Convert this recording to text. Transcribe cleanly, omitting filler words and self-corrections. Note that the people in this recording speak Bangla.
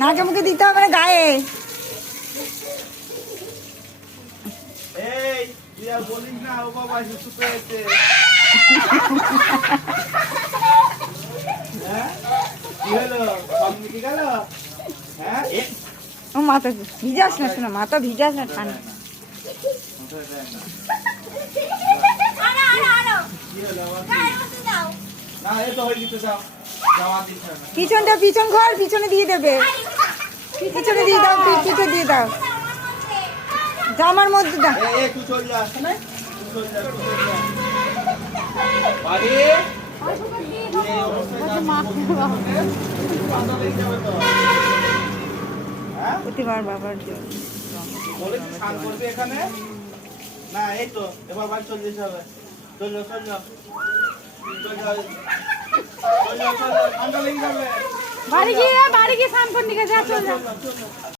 নাকে মুখে দিতে হবে না গায়ে। এই তুই আর বলিস না ও বাবা সুস্থ হয়েছে। হ্যাঁ কি হলো সব মিটে গেল? হ্যাঁ ও মাথা ভিজাস না, শোনো মাথা ভিজাস না, ঠান্ডা। না এই তো হয়ে গেছে যাও যাওয়া দিচ্ছে না। পিছনটা পিছন ঘর পিছনে দিয়ে দেবে, পিছনে দিয়ে দাও, পিছনে দিয়ে দাও, জামার মধ্যে দাও। এই তুই চল যা না তুই চল যা বাড়ি এই অবস্থায় প্রতিবার বাবার বলে কি স্নান করবে এখানে? না এই তো এবার বাড়ি চলে যেতে হবে। চল যাও চল যাও চল যাও চল যাও ঠান্ডা লেগে যাবে। বাড়ি গিয়ে স্নান করে নিয়ে যা, চল যা।